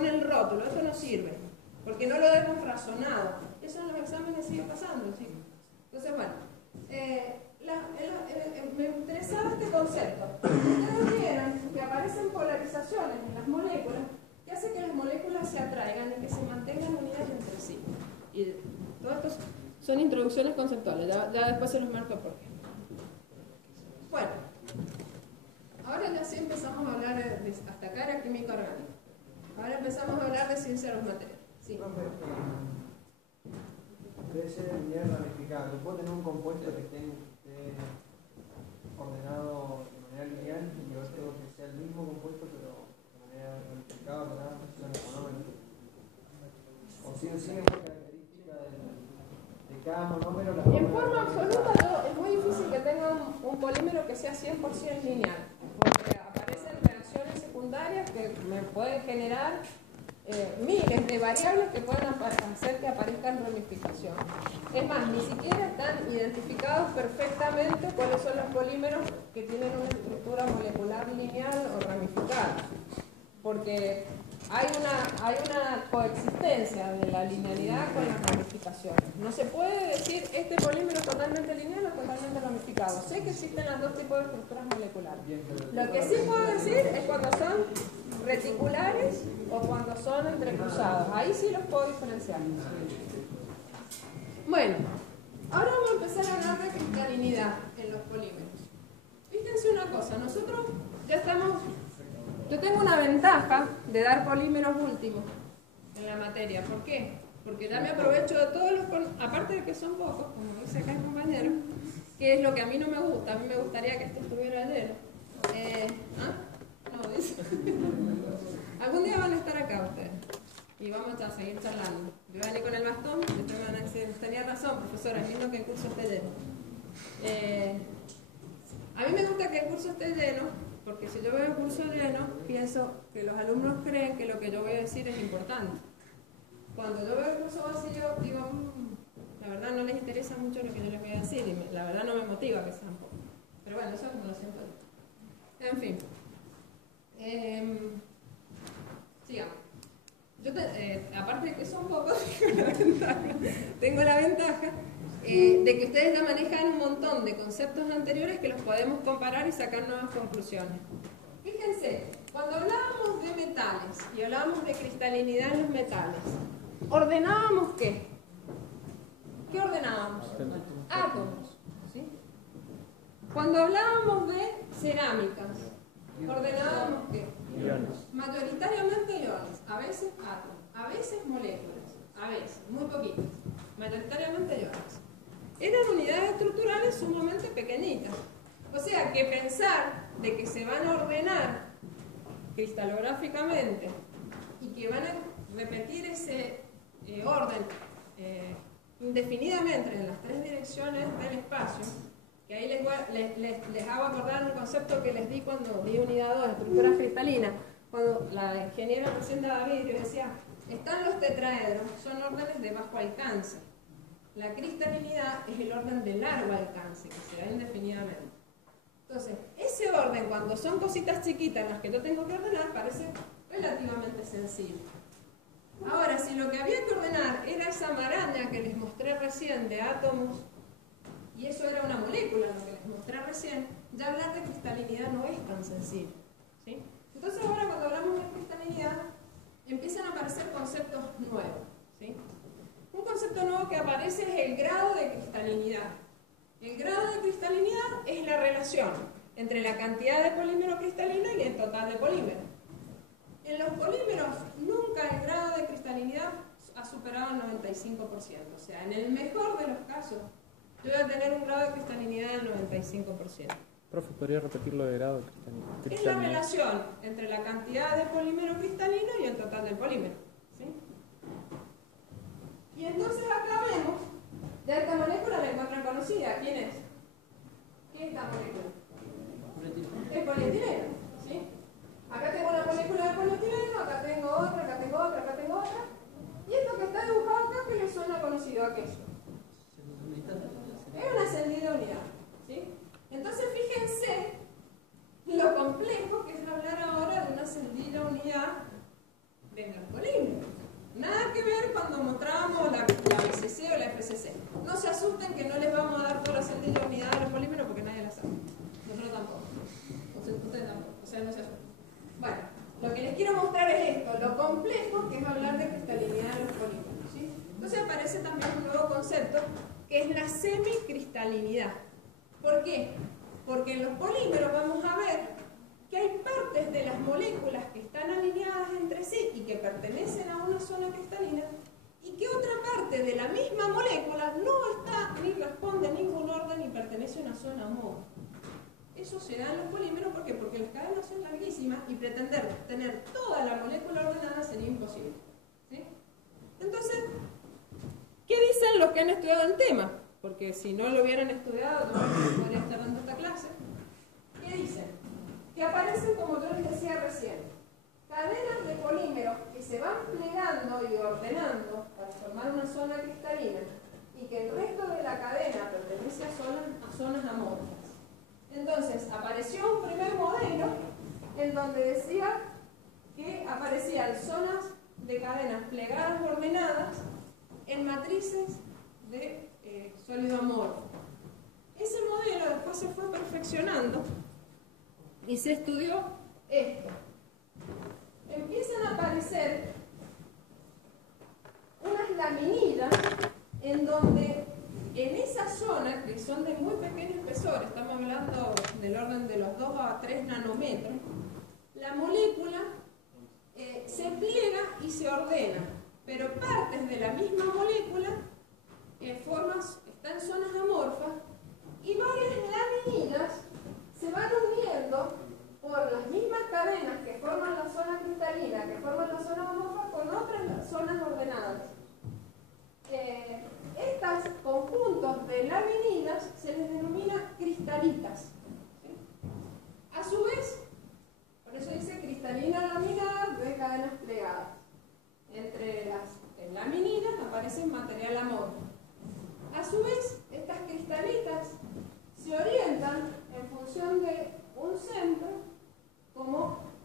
pone el rótulo, esto no sirve, porque no lo hemos razonado. Eso en los exámenes sigue pasando, chicos. Entonces, bueno, me interesaba este concepto. Ustedes vieron que aparecen polarizaciones en las moléculas que hace que las moléculas se atraigan y que se mantengan unidas entre sí. Y todo esto son introducciones conceptuales, ya después se los marco por qué. Bueno, ahora ya sí empezamos a hablar de hasta acá era química orgánica. Ahora empezamos a hablar de ciencia de los materiales. Sí. Debe ser lineal ramificado. ¿Puedo tener un compuesto que esté ordenado de manera lineal y yo tengo que sea el mismo compuesto pero de manera ramificada, ordenada, función económica? O si es una característica de cada monómero. En forma absoluta es muy difícil que tenga un polímero que sea 100% lineal, porque aparecen reacciones secundarias que me pueden generar miles de variables que pueden hacer que aparezcan ramificaciones. Es más, ni siquiera están identificados perfectamente cuáles son los polímeros que tienen una estructura molecular lineal o ramificada, porque hay una coexistencia de la linealidad con las ramificaciones. No se puede decir este polímero es totalmente lineal o totalmente ramificado. Sé que existen los dos tipos de estructuras moleculares. Lo que sí puedo decir es cuando son reticulares o cuando son entrecruzados. Ahí sí los puedo diferenciar. Bueno, ahora vamos a empezar a hablar de cristalinidad en los polímeros. Fíjense una cosa, nosotros ya estamos... Yo tengo una ventaja de dar polímeros últimos en la materia. ¿Por qué? Porque ya me aprovecho de todos los... Aparte de que son pocos, como dice acá el compañero, que es lo que a mí no me gusta. A mí me gustaría que esto estuviera lleno. No, dice. Algún día van a estar acá ustedes. Y vamos a seguir charlando. Yo vení con el bastón, después me van a decir, tenía razón, profesora, es lindo que el curso esté lleno. A mí me gusta que el curso esté lleno, porque si yo veo el curso lleno, pienso que los alumnos creen que lo que yo voy a decir es importante. Cuando yo veo el curso vacío, digo, la verdad no les interesa mucho lo que yo les voy a decir, y la verdad no me motiva que sean pocos. Pero bueno, eso es como lo siento yo. En fin. Sigamos. Yo aparte de que son pocos, tengo la ventaja de que ustedes ya manejan un montón de conceptos anteriores que los podemos comparar y sacar nuevas conclusiones. Fíjense, cuando hablábamos de metales y hablábamos de cristalinidad en los metales, ¿ordenábamos qué? ¿Qué ordenábamos? Átomos. ¿Sí? Cuando hablábamos de cerámicas, ¿ordenábamos qué? Iones. Mayoritariamente iones, a veces átomos, a veces moléculas, a veces, muy poquitas, mayoritariamente iones. Eran unidades estructurales sumamente pequeñitas. O sea que pensar de que se van a ordenar cristalográficamente y que van a repetir ese orden indefinidamente en las tres direcciones del espacio, que ahí les hago acordar un concepto que les di cuando di unidad 2 de estructuras cristalinas, cuando la ingeniera recién daba vidrio decía, están los tetraedros, son órdenes de bajo alcance. La cristalinidad es el orden de largo alcance, que se da indefinidamente. Entonces, ese orden, cuando son cositas chiquitas las que yo tengo que ordenar, parece relativamente sencillo. Ahora, si lo que había que ordenar era esa maraña que les mostré recién de átomos, y eso era una molécula, lo que les mostré recién, ya hablar de cristalinidad no es tan sencillo. ¿Sí? Entonces ahora cuando hablamos de cristalinidad, empiezan a aparecer conceptos nuevos. ¿Sí? Un concepto nuevo que aparece es el grado de cristalinidad. El grado de cristalinidad es la relación entre la cantidad de polímero cristalino y el total de polímero. En los polímeros nunca el grado de cristalinidad ha superado el 95%. O sea, en el mejor de los casos, yo voy a tener un grado de cristalinidad del 95%. Profe, ¿podría repetir lo de grado de cristalinidad? Es la relación entre la cantidad de polímero cristalino y el total del polímero. ¿Sí? Y entonces acá vemos, ya esta molécula la encuentran conocida. ¿Quién es? ¿Qué es esta molécula? Es polietileno. ¿Sí? Acá tengo una molécula de polietileno, acá tengo otra, acá tengo otra, acá tengo otra. Y esto que está dibujado acá, ¿qué le suena conocido a qué? Es una ascendida unidad. ¿Sí? Entonces fíjense lo complejo que es hablar ahora de una ascendida unidad. Venga, mostrar es esto, lo complejo que es hablar de cristalinidad de los polímeros, ¿sí? Entonces aparece también un nuevo concepto que es la semicristalinidad. ¿Por qué? Porque en los polímeros vamos a ver que hay partes de las moléculas que están alineadas entre sí y que pertenecen a una zona cristalina, y que otra parte de la misma molécula no está ni responde a ningún orden ni pertenece a una zona amorfa. Eso se da en los polímeros, ¿por qué? Porque las cadenas son larguísimas y pretender tener toda la molécula ordenada sería imposible, ¿sí? Entonces, ¿qué dicen los que han estudiado el tema? Porque si no lo hubieran estudiado, no podría estar dando esta clase. ¿Qué dicen? Que aparecen, como yo les decía recién, cadenas de polímeros que se van plegando y ordenando para formar una zona cristalina, y que el resto de la cadena pertenece a zonas amorfas. Entonces, apareció un primer modelo en donde decía que aparecían zonas de cadenas plegadas o ordenadas en matrices de sólido amorfo. Ese modelo después se fue perfeccionando y se estudió esto. Empiezan a aparecer unas laminidas en donde en esa zona, que son de muy pequeño espesor, estamos hablando del orden de los 2 a 3 nanómetros, la molécula se pliega y se ordena, pero partes de la misma molécula están en zonas amorfas, y varias laminidas se van uniendo por las mismas cadenas que forman la zona cristalina, que forman la zona amorfa, con otras zonas ordenadas. Estos conjuntos de laminidas se les denomina cristalitas, ¿sí? A su vez, por eso dice cristalina laminar de cadenas plegadas. Entre las laminidas aparece material amorfo. A su vez, estas cristalitas se orientan en función de un centro,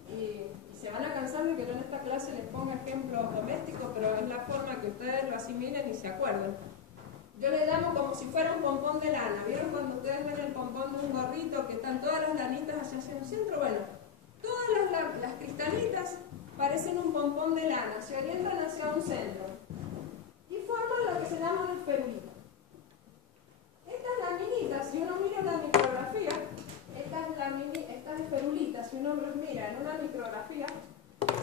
y se van a cansar de que yo en esta clase les ponga ejemplos domésticos, pero es la forma que ustedes lo asimilen y se acuerden. Yo le llamo como si fuera un pompón de lana. ¿Vieron cuando ustedes ven el pompón de un gorrito que están todas las lanitas hacia un centro? Bueno, todas las cristalitas parecen un pompón de lana, se orientan hacia un centro y forman lo que se llama una esferulita. Estas laminitas, si uno mira la micrografía, estas esferulitas, si uno los mira en una micrografía,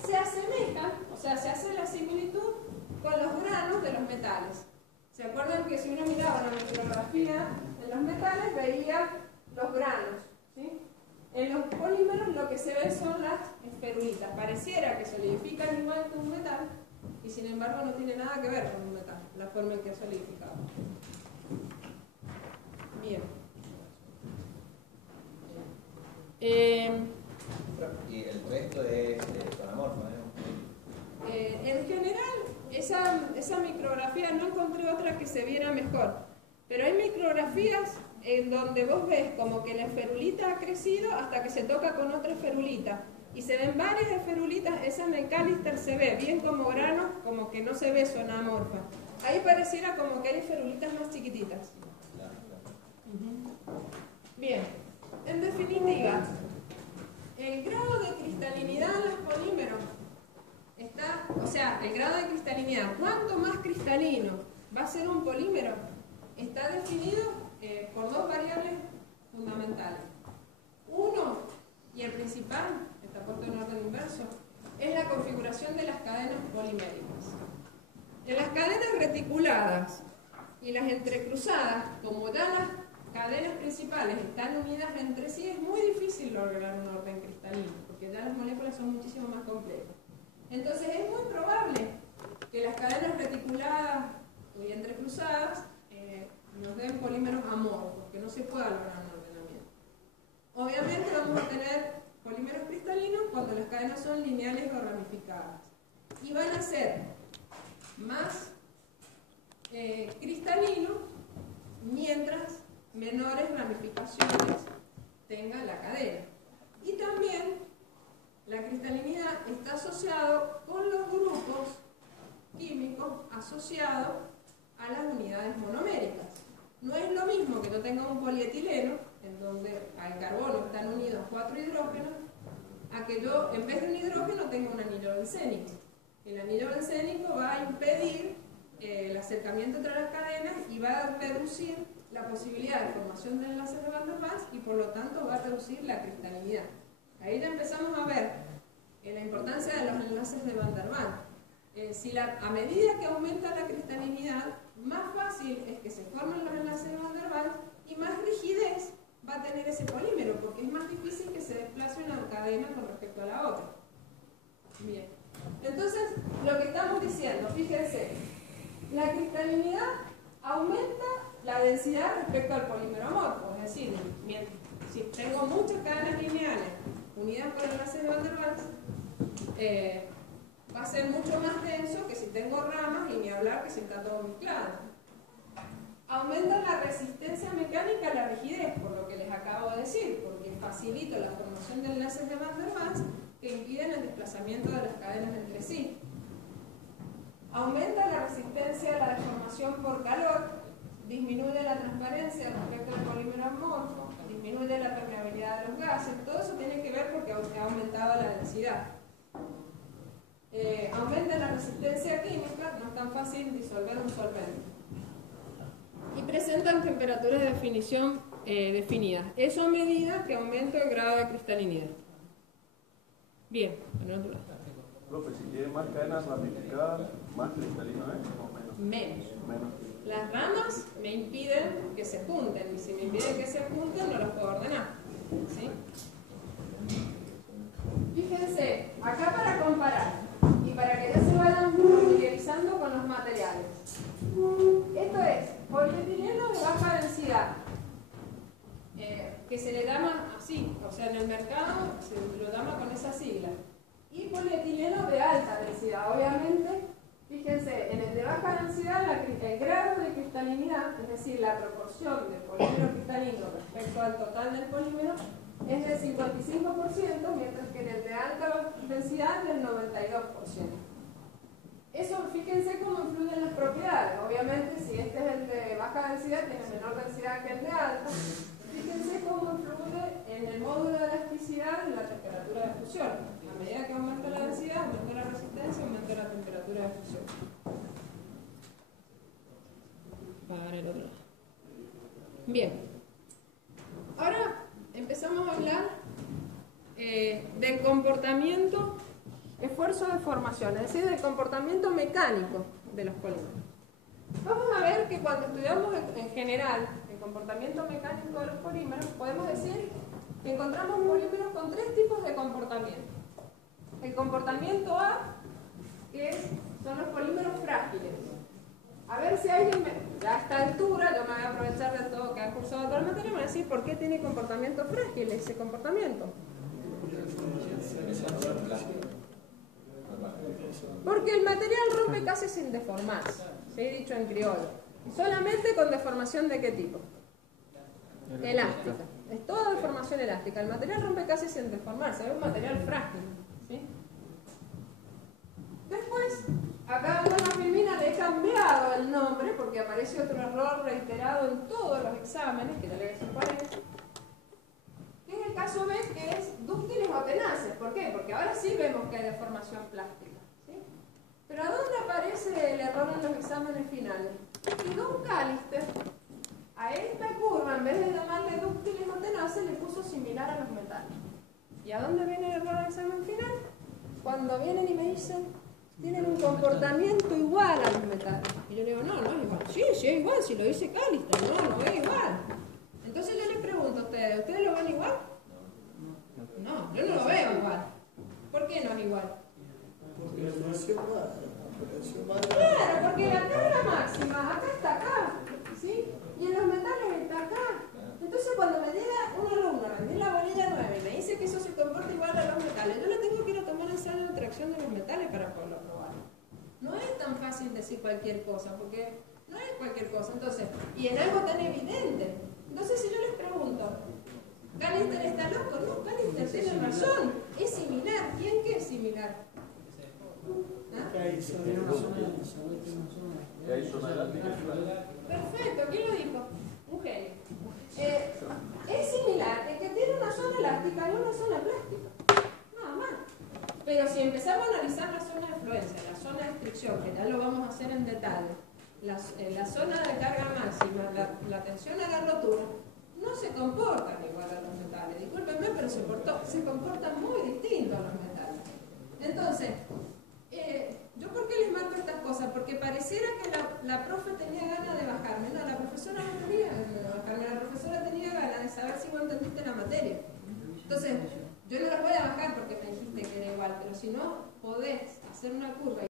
se asemejan, o sea, se hace la similitud con los granos de los metales. ¿Se acuerdan que si uno miraba la micrografía de los metales, veía los granos, ¿sí? En los polímeros lo que se ve son las esferulitas. Pareciera que solidifican igual que un metal, y sin embargo no tiene nada que ver con un metal, la forma en que es solidificado. Bien. Y el resto es amorfo, ¿no? En general, esa micrografía no encontré otra que se viera mejor, pero hay micrografías en donde vos ves como que la esferulita ha crecido hasta que se toca con otra esferulita, y se ven varias esferulitas. Esa en el cálister se ve bien como granos, como que no se ve zona amorfa. Ahí pareciera como que hay esferulitas más chiquititas. Bien, en definitiva, el grado de cristalinidad en los polímeros está, o sea, el grado de cristalinidad, cuánto más cristalino va a ser un polímero, está definido por dos variables fundamentales. Uno, y el principal, está puesto en orden inverso, es la configuración de las cadenas poliméricas. En las cadenas reticuladas y las entrecruzadas, como ya las cadenas principales están unidas entre sí, es muy difícil lograr un orden cristalino, porque ya las moléculas son muchísimo más complejas. Entonces es muy probable que las cadenas reticuladas y entrecruzadas nos den polímeros amorfos, que no se pueda lograr un ordenamiento. Obviamente vamos a tener polímeros cristalinos cuando las cadenas son lineales o ramificadas, y van a ser más cristalinos mientras menores ramificaciones tenga la cadena. Y también la cristalinidad está asociado con los grupos químicos asociados a las unidades monoméricas. No es lo mismo que yo tenga un polietileno, en donde al carbono están unidos 4 hidrógenos, a que yo, en vez de un hidrógeno, tenga un anillo bencénico. El anillo bencénico va a impedir el acercamiento entre las cadenas y va a reducir la posibilidad de formación de enlaces de Van der Waals y por lo tanto va a reducir la cristalinidad. Ahí ya empezamos a ver la importancia de los enlaces de Van der Waals. A medida que aumenta la cristalinidad, más fácil es que se formen los enlaces de Van der Waals y más rigidez va a tener ese polímero, porque es más difícil que se desplace una cadena con respecto a la otra. Bien. Entonces, lo que estamos diciendo, fíjense, la cristalinidad aumenta la densidad respecto al polímero amorfo, es decir, si tengo muchas cadenas lineales unidas por enlaces de Van der Waals, va a ser mucho más denso que si tengo ramas y ni hablar que si está todo mezclado. Aumenta la resistencia mecánica a la rigidez, por lo que les acabo de decir, porque facilito la formación de enlaces de Van der Waals que impiden el desplazamiento de las cadenas entre sí. Aumenta la resistencia a la deformación por calor, disminuye la transparencia respecto al polímero amorfo, disminuye la permeabilidad de los gases. Todo eso tiene que ver porque ha aumentado la densidad. Aumenta la resistencia química, no es tan fácil disolver un solvente. Y presentan temperaturas de definición definidas. Eso a medida que aumenta el grado de cristalinidad. Bien, en otro lado. Profe, si tiene más cadenas ramificadas, ¿más cristalino es o menos? Menos. Las ramas me impiden que se junten, y si me impiden que se junten, no las puedo ordenar. ¿Sí? Fíjense, acá para comparar, y para que ya se vayan familiarizando con los materiales. Esto es polietileno de baja densidad, que se le llama así, o sea, en el mercado se lo llama con esa sigla. Y polietileno de alta densidad, obviamente, fíjense, en el de baja densidad el grado de cristalinidad, es decir, la proporción de polímero cristalino respecto al total del polímero, es del 55%, mientras que en el de alta densidad es del 92%. Eso, fíjense cómo influyen las propiedades. Obviamente, si este es el de baja densidad, tiene menor densidad que el de alta. Fíjense cómo influye en el módulo de elasticidad y la temperatura de fusión. A medida que aumenta la densidad, aumenta la resistencia, aumenta la temperatura de fusión. Para el otro lado. Bien. Ahora empezamos a hablar del comportamiento, esfuerzo de formación, es decir, del comportamiento mecánico de los polímeros. Vamos a ver que cuando estudiamos en general el comportamiento mecánico de los polímeros, podemos decir que encontramos polímeros con tres tipos de comportamiento. El comportamiento A, que son los polímeros frágiles. A ver si alguien ya a esta altura, yo me voy a aprovechar de todo que han cursado todo el material, me voy a decir por qué tiene comportamiento frágil ese comportamiento. Porque el material rompe casi sin deformarse, se he dicho en criollo. Solamente con deformación de qué tipo? Elástica. Es toda deformación elástica. El material rompe casi sin deformarse, es un material frágil. ¿Sí? Después, acá a la filmina le he cambiado el nombre porque aparece otro error reiterado en todos los exámenes, que ya le voy a decir cuál es. Que es el caso B, que es dúctiles o tenaces. ¿Por qué? Porque ahora sí vemos que hay deformación plástica. ¿Sí? Pero ¿a dónde aparece el error en los exámenes finales? Y Don Callister, a esta curva, en vez de llamarle dúctiles o tenaces, le puso similar a los metales. ¿Y a dónde viene el error al examen final? Cuando vienen y me dicen, tienen un comportamiento igual a los metales. Y yo le digo, no, no es igual. Sí, sí es igual, si lo dice Callister, no es igual. Entonces yo les pregunto a ustedes, ¿ustedes lo ven igual? No, yo no lo veo igual. ¿Por qué no es igual? Porque la presión baja. Claro, porque la carga máxima acá está acá, ¿sí? Y en los metales está acá. Entonces cuando me llega un alumno a rendir la bolilla 9 y me dice que eso se comporta igual a los metales, yo le tengo que ir a tomar el ensayo de tracción de los metales para poderlo probar. No es tan fácil decir cualquier cosa, porque no es cualquier cosa. Entonces, y en algo tan evidente. Entonces si yo les pregunto, ¿Callister está loco? No, Callister tiene razón, es similar. ¿Quién qué es similar? ¿Ah? Perfecto, ¿quién lo dijo? Un genio. Es similar, el que tiene una zona elástica y una zona plástica. No, Pero si empezamos a analizar la zona de fluencia, la zona de fricción, que ya lo vamos a hacer en detalle, la zona de carga máxima, la tensión a la rotura, no se comportan igual a los metales. Discúlpenme, pero se comportan muy distintos a los metales. Entonces, ¿yo por qué les marco estas cosas? Porque pareciera que la profe tenía ganas de bajarme. No, la profesora no tenía ganas de bajarme. La profesora tenía ganas de saber si vos entendiste la materia. Entonces, yo no las voy a bajar porque me dijiste que era igual, pero si no podés hacer una curva